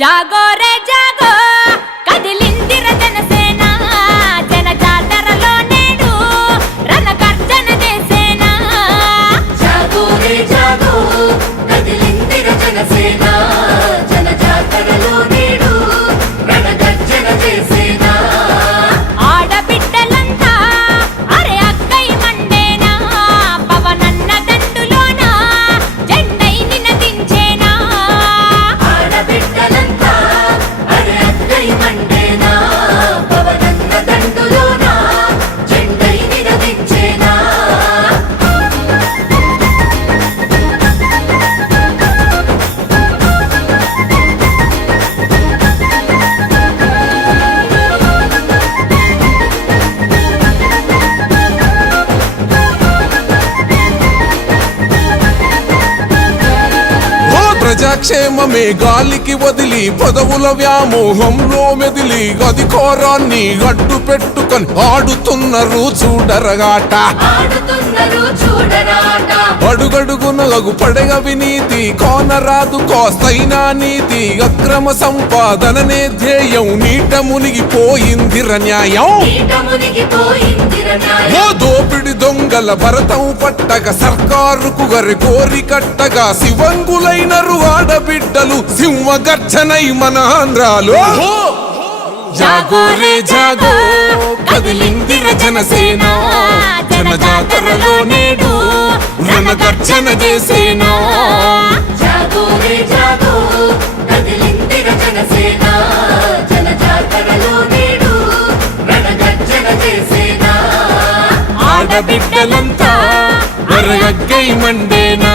జాగో క్షేమమే గాలికి వదిలి పదవుల వ్యామోహంలో మెదిలి అధికారాన్ని అడ్డు పెట్టుకొని ఆడుతున్నారు చూడరగాట. ఆడుతున్నారు చూడరా అడుగడుగునగు పడగ వినీతి కోనరాదు కోస్తైనా నీతి అక్రమ సంపాదననే ధ్యేయం నీట మునిగిపోయిందిర న్యాయం. ఓ దోపిడి దొంగల భరతం పట్టగ సర్కారుకు గరి కోరి కట్టగా శివంగులైనరు ఆడబిడ్డలు సింహ గర్జనై మన ఆంధ్రాలో. జాగో రే జాగో కదిలిందిర జనసేన జన రణగర్జన చేసేనా? జాగో రే జాగో కదిలిందిర జనసేన జన జాతరలో నేడు రణగర్జన చేసేనా? ఆడబిడ్డలంతా వరగగ్గై మండేనా?